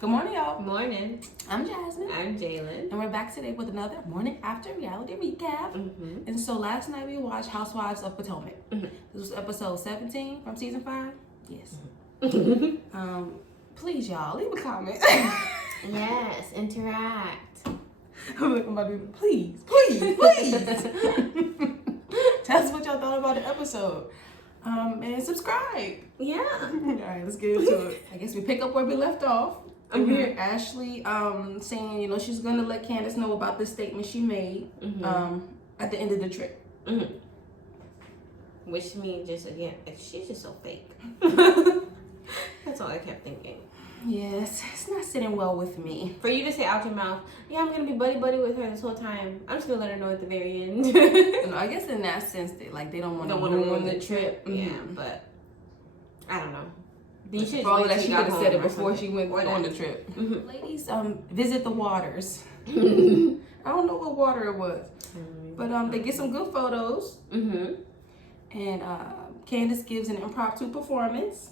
Good morning, y'all. Morning. I'm Jasmine. I'm Jalen. And we're back today with another morning after reality recap. And so last night we watched Housewives of Potomac. This was episode 17 from season 5. Yes. Please, y'all, leave a comment. Yes, interact. I'm looking at my people. Please. Tell us what y'all thought about the episode. And subscribe. Yeah. All right, let's get into it. I guess we pick up where we left off. And we hear Ashley saying, she's going to let Candace know about the statement she made at the end of the trip. Which means just, again, she's just so fake. That's all I kept thinking. Yes, it's not sitting well with me. For you to say out your mouth, yeah, I'm going to be buddy-buddy with her this whole time. I'm just going to let her know at the very end. I guess in that sense, they don't want to ruin the trip. Yeah, but I don't know. You should for all that, she could have said it before she went on the trip. Ladies, visit the waters. I don't know what water it was, but they get some good photos. And Candace gives an impromptu performance.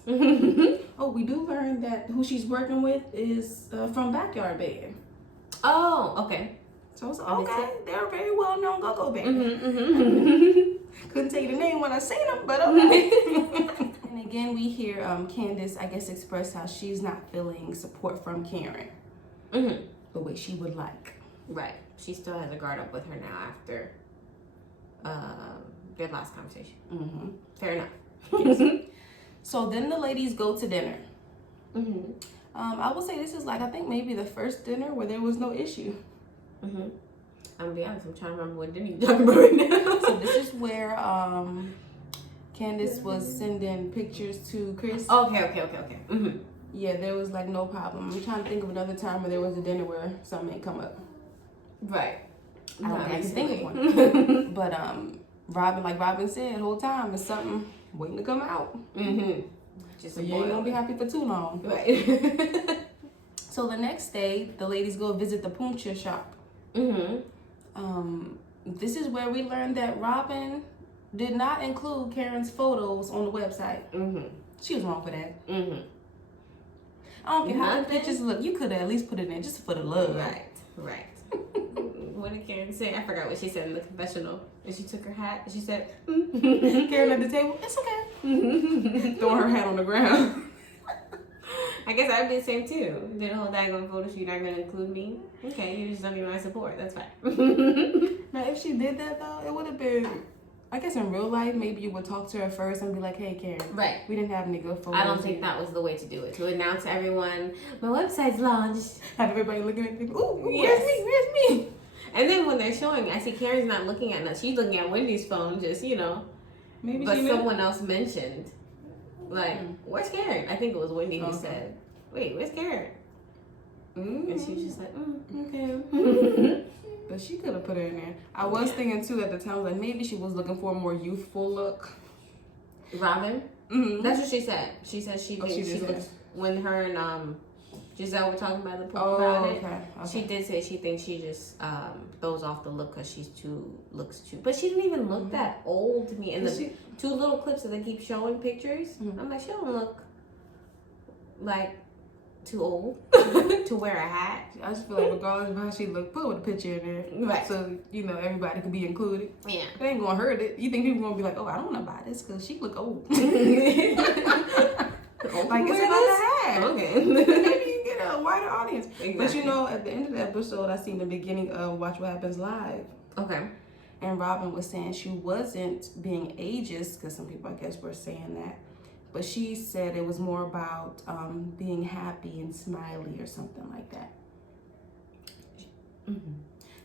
Oh, we do learn that who she's working with is from Backyard Band. Oh, okay. So it's okay. They're a very well-known go-go band. Couldn't tell you the name when I seen them, but okay. And again, we hear Candace, I guess, express how she's not feeling support from Karen the way she would like. Right. She still has a guard up with her now after their last conversation. Fair enough. Yes. So then the ladies go to dinner. I will say this is I think maybe the first dinner where there was no issue. I'm gonna be honest, I'm trying to remember what dinner you're talking about right now. So this is where Candace was sending pictures to Chris. Okay. Yeah, there was no problem. I'm trying to think of another time where there was a dinner where something had come up. Right. I don't think I can think of one. But Robin said, the whole time is something waiting to come out. Just so you ain't gonna be happy for too long. Right. So the next day, the ladies go visit the puncture shop. This is where we learned that Robin did not include Karen's photos on the website. She was wrong for that. I don't care how the pictures look. You could have at least put it in just for the love. Right. What did Karen say? I forgot what she said in the confessional. And she took her hat and she said, Karen at the table, it's okay. Throwing her hat on the ground. I guess I'd be the same too. Did a whole daggone photo shoot, you're not going to include me? Okay, you just don't need my support. That's fine. Now, if she did that though, it would have been, I guess in real life, maybe you would talk to her first and be like, hey, Karen. Right. We didn't have any good photos. I don't think that was the way to do it. To announce to everyone, my website's launched. Have everybody looking at people, ooh, yes. Where's me? And then when they're showing, I see Karen's not looking at us. She's looking at Wendy's phone, just, Maybe but she someone else mentioned, where's Karen? I think it was Wendy who said, wait, where's Karen? And she was just like, okay. But she could have put her in there. I was thinking too at the time, maybe she was looking for a more youthful look. Robin? That's what she said. She said she thinks she looks, when her and Giselle were talking about about it. Okay. She did say she thinks she just throws off the look because looks too. But she didn't even look that old to me. And the two little clips that they keep showing pictures, I'm like, she don't look like too old to wear a hat. I just feel like regardless of how she looked, put with a picture in there, right? So everybody could be included. Yeah, it ain't gonna hurt it. You think people gonna be like, oh, I don't want to buy this because she look old. Like it's about the hat. Okay. Maybe you get a wider audience. Exactly. But at the end of the episode, I seen the beginning of Watch What Happens Live. Okay. And Robin was saying she wasn't being ageist, because some people, I guess, were saying that. But she said it was more about being happy and smiley or something like that.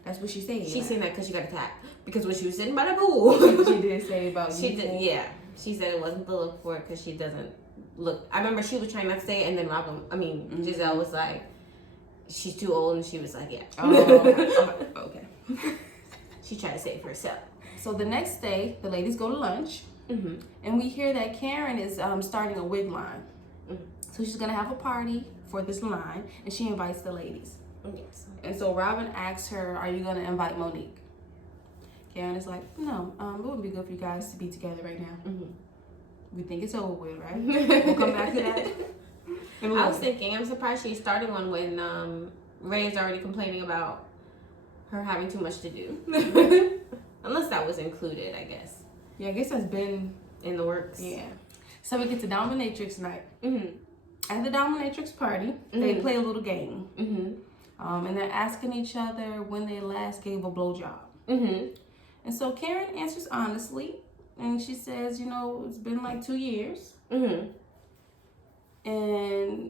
That's what she said. She's saying that because she got attacked. Because when she was sitting by the pool, she did say about she did. Yeah, she said it wasn't the look for it because she doesn't look. I remember she was trying not to say it, and then Giselle was like, she's too old, and she was like, yeah. Oh, okay. She tried to say it for herself. So the next day, the ladies go to lunch, and we hear that Karen is starting a wig line. So she's gonna have a party for this line, and she invites the ladies. Yes. And so Robin asks her, "Are you gonna invite Monique?" Karen is like, "No, it wouldn't be good for you guys to be together right now. We think it's over with, right? We'll come back to that." I was thinking, I'm surprised she's starting one when Ray is already complaining about her having too much to do. Unless that was included, I guess. Yeah, I guess that's been in the works. Yeah. So we get to Dominatrix night. At the Dominatrix party, they play a little game. And they're asking each other when they last gave a blowjob. And so Karen answers honestly, and she says, you know, it's been like 2 years. And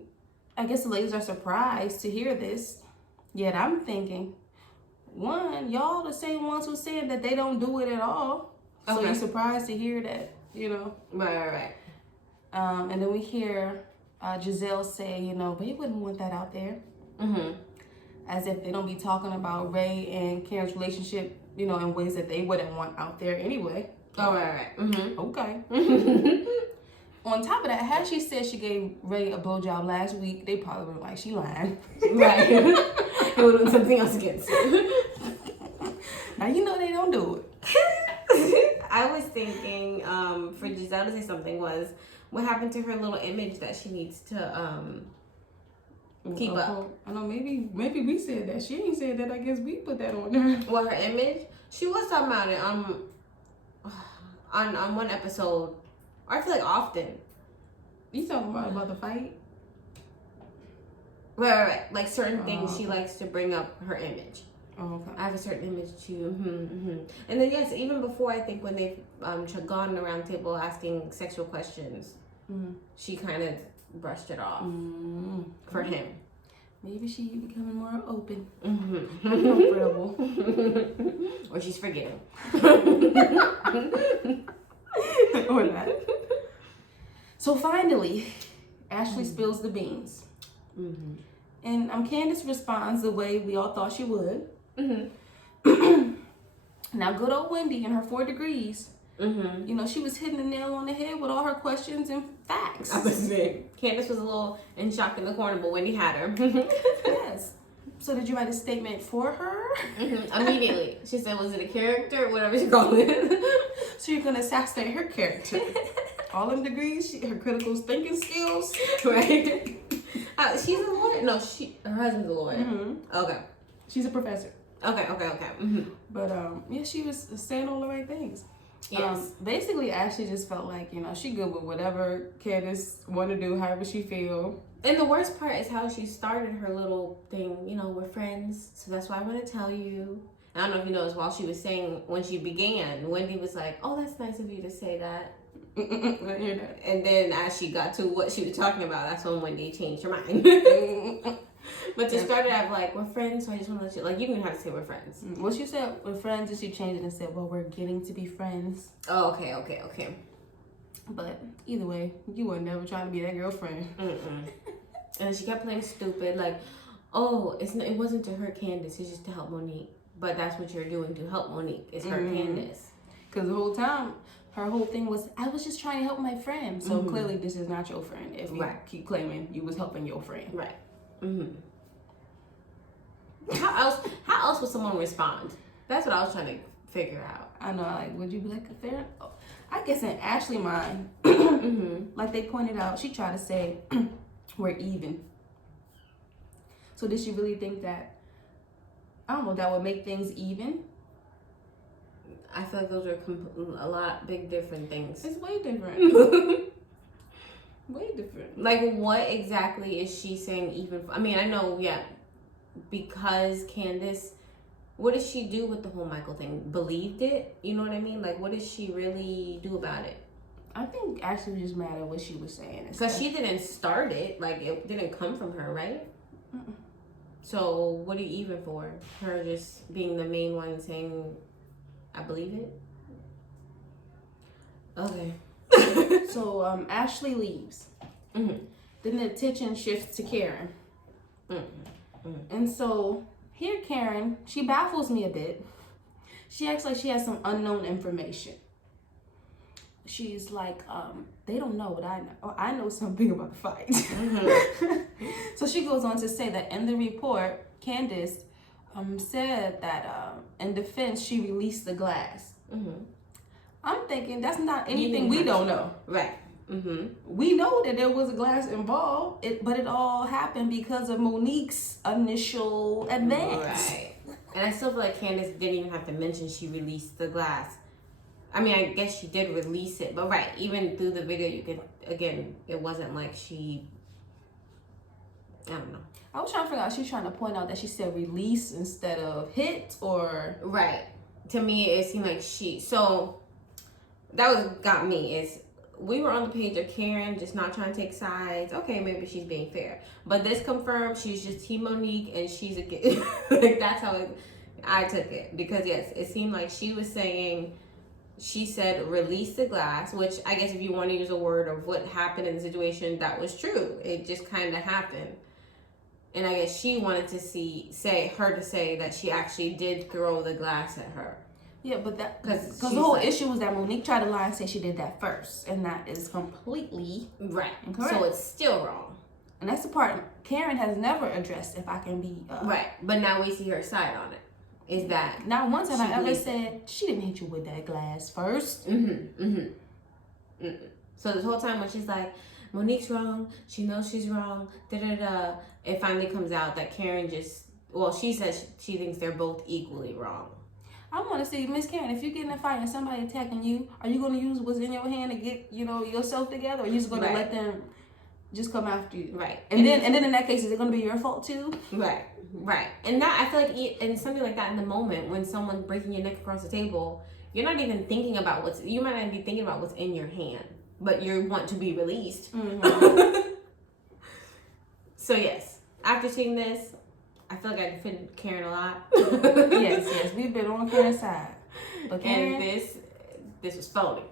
I guess the ladies are surprised to hear this. Yet I'm thinking, one, y'all the same ones who said that they don't do it at all. So you're surprised to hear that, you know. Right. And then we hear Giselle say, you know, Ray wouldn't want that out there. As if they don't be talking about Ray and Karen's relationship, you know, in ways that they wouldn't want out there anyway. Oh, right. Okay. On top of that, had she said she gave Ray a blowjob last week, they probably would have like, she lying. Right. It would have been something else against it. Now, you know they don't do it. I was thinking for Giselle to say something was, what happened to her little image that she needs to keep up? I know, maybe we said that. She ain't said that. I guess we put that on her. Well, her image? She was talking about it on one episode. I feel like often. You talking about the fight? Right. Like certain things she likes to bring up her image. Oh, okay. I have a certain image too. And then yes, even before I think when they've gone around the table asking sexual questions, she kind of brushed it off for him. Maybe she becoming more open, comfortable, or she's forgetting, or not. So finally, Ashley spills the beans, and Candace responds the way we all thought she would. Now, good old Wendy and her 4 degrees. You know, she was hitting the nail on the head with all her questions and facts. I was saying, Candace was a little in shock in the corner, but Wendy had her. Yes. So did you write a statement for her? Immediately. She said, was it a character or whatever she called it? So you're going to assassinate her character. All them degrees, her critical thinking skills. Right. She's a lawyer. No, her husband's a lawyer. Okay. She's a professor. Okay. But yeah, she was saying all the right things. Yes. Basically, Ashley just felt like, you know, she good with whatever Candace want to do, however she feel. And the worst part is how she started her little thing, you know, we're friends, so that's why I want to tell you. I don't know if you noticed, while she was saying, when she began, Wendy was like, oh, that's nice of you to say that. And then as she got to what she was talking about, that's when Wendy changed her mind. But to start it out like, we're friends, so I just want to let you, like, you didn't have to say we're friends. Well, she said we're friends, and she changed it and said, well, we're getting to be friends. Oh, okay. But either way, you were never trying to be that girlfriend. And she kept playing stupid, like, oh, it wasn't to hurt Candace, it's just to help Monique. But that's what you're doing to help Monique, is hurt Candace. Because the whole time, her whole thing was, I was just trying to help my friend. So clearly this is not your friend if you keep claiming you was helping your friend. Right. How else would someone respond? That's what I was trying to figure out. I know, like, would you be like, fair? I guess in Ashley's mind, like they pointed out, she tried to say, we're even. So did she really think that, I don't know, that would make things even? I feel like those are big different things. It's way different. Way different. Like, what exactly is she saying even? I mean, I know, because Candace, what did she do with the whole Michael thing? Believed it? You know what I mean? Like, what did she really do about it? I think Ashley was just mad at what she was saying. Because she didn't start it. Like, it didn't come from her, right? So, what are you even for? Her just being the main one saying, I believe it? Okay. So Ashley leaves. Then the attention shifts to Karen. And so here Karen, she baffles me a bit. She acts like she has some unknown information. She's like, they don't know what I know. Oh, I know something about the fight. So she goes on to say that in the report, Candace said that in defense, she released the glass. I'm thinking that's not anything we don't know. Right. We know that there was a glass involved, but it all happened because of Monique's initial advance. Right. And I still feel like Candace didn't even have to mention she released the glass. I mean, I guess she did release it, but right, even through the video, you could, again, it wasn't like she, I don't know. I was trying to figure out, she's trying to point out that she said release instead of hit, or... Right. To me, it seemed like so that got me, is we were on the page of Karen just not trying to take sides. Okay, maybe she's being fair. But this confirmed she's just Team Monique, and she's a like, that's how I took it. Because yes, it seemed like she was saying, she said release the glass, which I guess if you want to use a word of what happened in the situation, that was true. It just kind of happened. And I guess she wanted to say that she actually did throw the glass at her. Yeah, but that because the whole issue was that Monique tried to lie and say she did that first, and that is completely right. incorrect. So it's still wrong, and that's the part Karen has never addressed. If I can be right, but now we see her side on it. Is that not once have I ever said she didn't hit you with that glass first? So this whole time when she's like, Monique's wrong, she knows she's wrong, it finally comes out that Karen she says she thinks they're both equally wrong. I want to see, Miss Karen, if you get in a fight and somebody attacking you, are you going to use what's in your hand to get, yourself together? Or are you just going to let them just come after you? Right. And then in that case, is it going to be your fault too? Right. And that, I feel like, and something like that in the moment, when someone's breaking your neck across the table, you're not even thinking about you might not be thinking about what's in your hand, but you want to be released. So yes, after seeing this, I feel like I defended Karen a lot. yes, we've been on Karen's side. But Karen, and this was phony.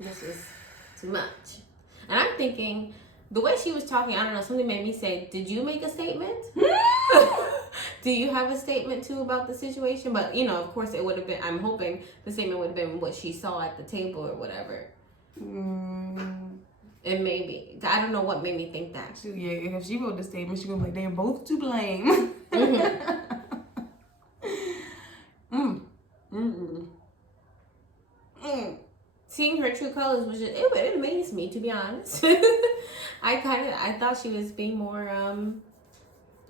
This was too much. And I'm thinking, the way she was talking, I don't know, something made me say, did you make a statement? Do you have a statement too about the situation? But, of course it would have been, I'm hoping the statement would have been what she saw at the table or whatever. And maybe, I don't know what made me think that. Yeah, if she wrote the statement, she's going to be like, they're both to blame. Seeing her true colors was just, it amazed me, to be honest. I thought she was being more,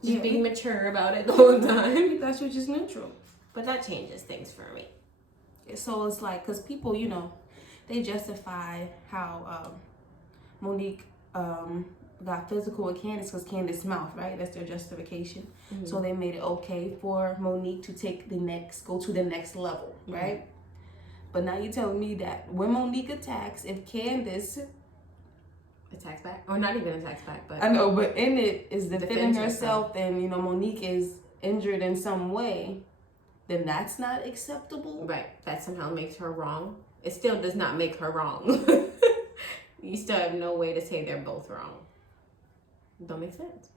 being mature about it the whole time. I thought she was just neutral. But that changes things for me. So it's like, because people, they justify how Monique got physical with Candace because Candace's mouth, right? That's their justification. So they made it okay for Monique to go to the next level, right? But now you're telling me that when Monique attacks, if Candace attacks back, or not even attacks back, but I know, but in it is defending herself, and Monique is injured in some way, then that's not acceptable. Right, that somehow makes her wrong. It still does not make her wrong. You still have no way to say they're both wrong. It don't make sense.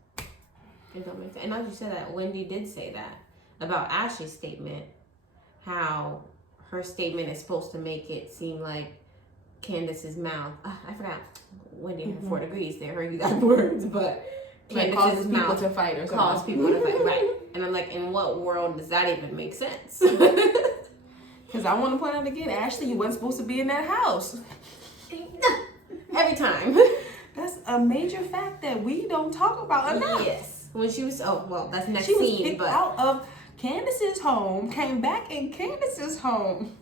It don't make sense. And as you said that, Wendy did say that about Ashley's statement, how her statement is supposed to make it seem like Candace's mouth. I forgot. Wendy in her 4 degrees there. Her exact words, but Candace's mouth to fight or cause people to fight. Right. And I'm like, in what world does that even make sense? Because I want to point out again, Ashley, you wasn't supposed to be in that house. Every time. That's a major fact that we don't talk about enough. Yes. When she was, that's next she scene. Was kicked out of Candace's home, came back in Candace's home.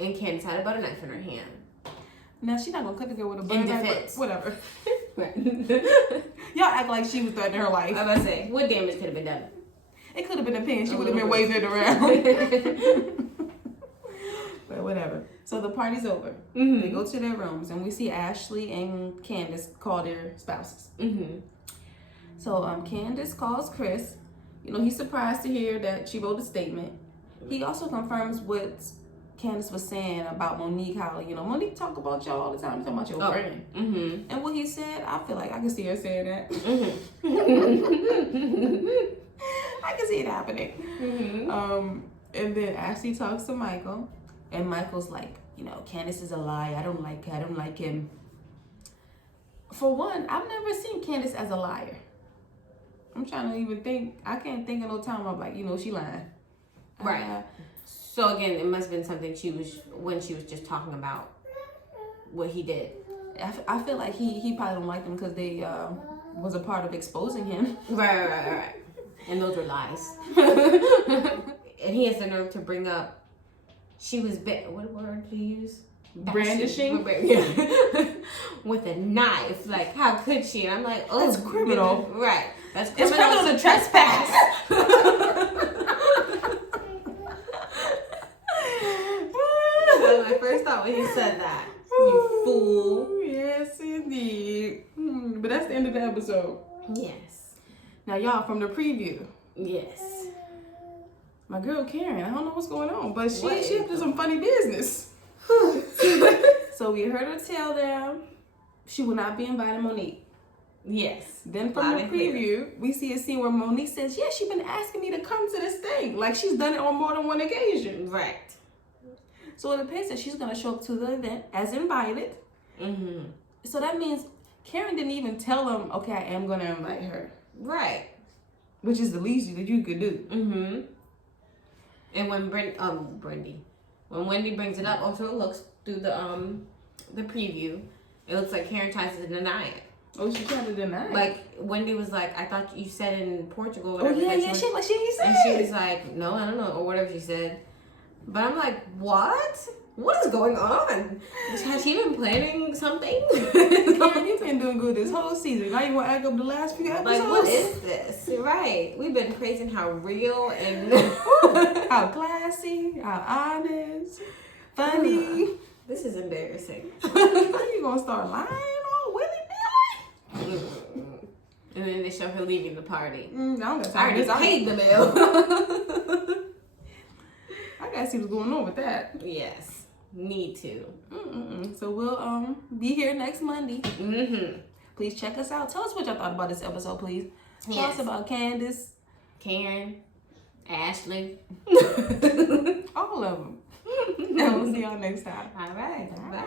And Candace had a butter knife in her hand. Now, she's not going to cut the girl with a butter knife. Whatever. Right. Y'all act like she was threatening her life. I was about to say, what damage could have been done? It could have been a pin. She would have been waving it around. But whatever. So the party's over. They go to their rooms, and we see Ashley and Candace call their spouses. So Candace calls Chris. He's surprised to hear that she wrote a statement. He also confirms what Candace was saying about Monique, how, Monique talk about y'all all the time, talking about your friend. And what he said, I feel like I can see her saying that. I can see it happening. And then Ashley talks to Michael, and Michael's like, Candace is a liar. I don't like him. For one, I've never seen Candace as a liar. I'm trying to even think. I can't think of no time I'm like, she lying. Right. So again, it must have been something when she was just talking about what he did. I feel like he probably don't like them because they was a part of exposing him. Right. And those were lies. And he has the nerve to bring up, she was, what word did you use? Brandishing? Yeah. With a knife. Like, how could she? And I'm like, oh. That's criminal. Right. That's criminal. It's criminal to trespass. My first thought when he said that. You fool. Yes, indeed. But that's the end of the episode. Yes. Now, y'all, from the preview. Yes. My girl Karen, I don't know what's going on, but she up to some funny business. So we heard her tell them she will not be inviting Monique. Yes. Then from the preview, we see a scene where Monique says, yeah, she's been asking me to come to this thing. Like she's done it on more than one occasion. Right. So it appears that she's going to show up to the event as invited. Mm-hmm. So that means Karen didn't even tell them, okay, I am going to invite her. Right. Which is the least that you could do. Mm-hmm. And when when Wendy brings it up, also it looks through the preview, it looks like Karen tries to deny it. Oh, she tried to deny it? Like, Wendy was like, I thought you said in Portugal. Whatever, oh, yeah, she said. And she was like, no, I don't know, or whatever she said. But I'm like, what? What is going on? Has she been planning something? Karen, you've been doing good this whole season. Now you want to act up the last few episodes? Like, what is this? Right. We've been praising how real and... how classy, how honest, funny. This is embarrassing. How you going to start lying all willy-nilly? And then they show her leaving the party. I already paid the bill. I gotta see what's going on with that. Yes, need to. So we'll be here next Monday. Please check us out. Tell us what y'all thought about this episode, please. Tell us about Candace, Karen, Ashley, all of them. And we'll see y'all next time. All right. Bye.